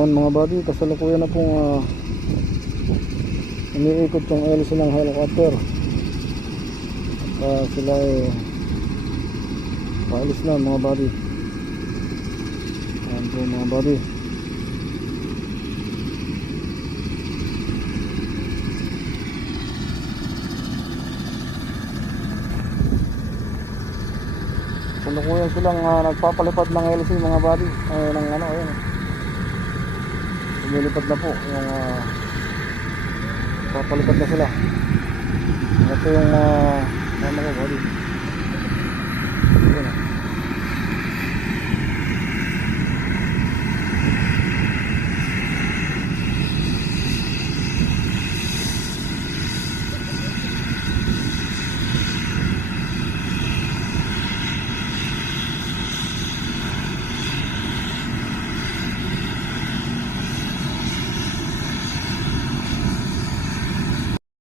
Ayan mga buddy, kasalukuyan na pong umiikot yung LC ng helicopter. At sila ay paalis na mga buddy. Ayan po mga buddy. Kasalukuyan silang nagpapalipad ng LC mga buddy. Ng ano, ayan. Lumilipad na po yung papalipad na sila. Ito yung ano ko buddy. Ayan.